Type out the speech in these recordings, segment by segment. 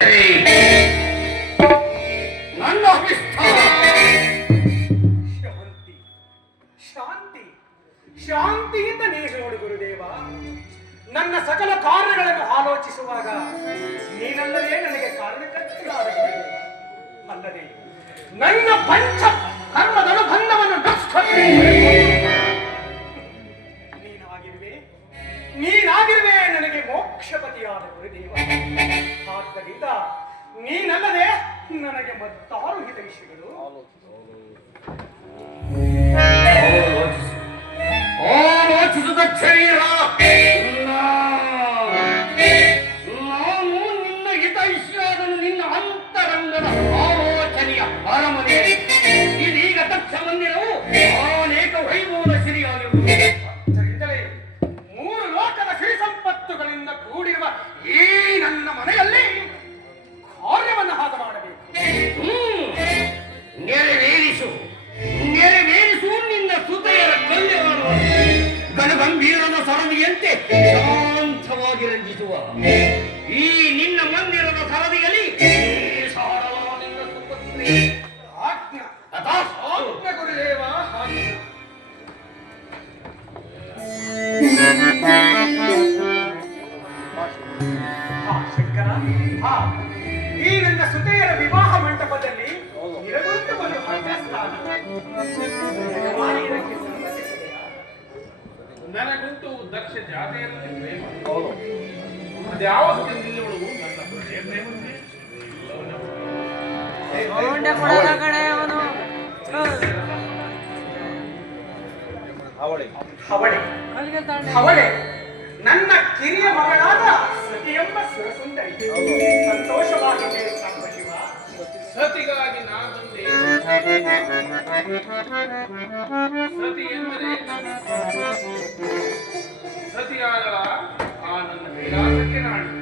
ನನ್ನ ಶಾಂತಿ ಶಾಂತಿ ಶಾಂತಿಯಿಂದ ನೀನು ನೋಡು ಗುರುದೇವ. ನನ್ನ ಸಕಲ ಕಾರ್ಯಗಳನ್ನು ಆಲೋಚಿಸುವಾಗ ನೀನಲ್ಲದೆ ನನಗೆ ಕಾರಣಕರ್ತನಾದ ಗುರುದೇವ. ಅಲ್ಲದೆ ನನ್ನ ಪಂಚ ಕರ್ಮದ ಅನುಬಂಧವನ್ನು ನೀನಾಗಿರುವೆ ನನಗೆ ಮೋಕ್ಷಪತಿಯಾದ ಗುರುದೇವ. ಆದ್ದರಿಂದ ನೀನಲ್ಲದೆ ನನಗೆ ಮತ್ತಾರು ಹಿತೈಷಿಗಳು. ಆಲೋಚಿಸಿದ ಶರೀರ ನಾನು ನಿನ್ನ ಹಿತೈಷಿಯಾದನು ನಿನ್ನ ಅಂತರಂಗದ ಆಲೋಚನೆಯ ಅರಮನೆ. ಇದೀಗ ದಕ್ಷ ಮಂದಿರವು ಅನೇಕ ವೈಭವದ ಸಿರಿಯಾಗಿರುವುದು. ಅದರಿಂದಲೇ 3 ಲೋಕದ ಸಿರಿ ಸಂಪತ್ತುಗಳಿಂದ ಕೂಡಿರುವ ಈ ನನ್ನ ಮನೆಯಲ್ಲಿ ಕಾರ್ಯವನ್ನು ಹಾಗ ಮಾಡಬೇಕು. ನೆರವೇರಿಸು ನಿನ್ನ ಸುತೆಯರ ಕಲ್ಯಾಣ ಗಣಗಂಭೀರದ ಸರದಿಯಂತೆ ಶಾಂತವಾಗಿ ರಂಜಿಸುವ ಈ ನಿನ್ನ ಮಂದಿರದ ಸರದಿಯಲ್ಲಿ ನಿನ್ನ ಸುಪತ್ನಿ ಆಜ್ಞೆ ಗುರುದೇವ. ಶಂಕರ, ಈ ನನ್ನ ಸುತೆಯರ ವಿವಾಹ ಮಂಟಪದಲ್ಲಿ ನಿರಗುಂಟವನ್ನು ನನಗುಂಟು ದಕ್ಷ ಜಾತಿಯಲ್ಲಿ ಪ್ರೇಮ. ಅದ್ಯಾವತ್ತು ನಿಲ್ಲುವುದು ನನ್ನ ಪ್ರೇಮಕ್ಕೆ ಅವಳೆ ನನ್ನ ಕಿರಿಯ ಮಗಳಾದ ಸತಿಯೆಂಬ ಸುರಸುಂದರಿ. ಸಂತೋಷವಾಗಿದೆ ಸಾಂಬಶಿವ. ಸತಿಗಾಗಿ ನಾನೊಂದೇ ಸತಿ ಎಂದರೆ ಸತಿಯಾಗಲ ಆ ನನ್ನ ವಿಲಾಸಕ್ಕೆ ನಾನು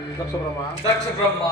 ದಕ್ಷ ಬ್ರಹ್ಮ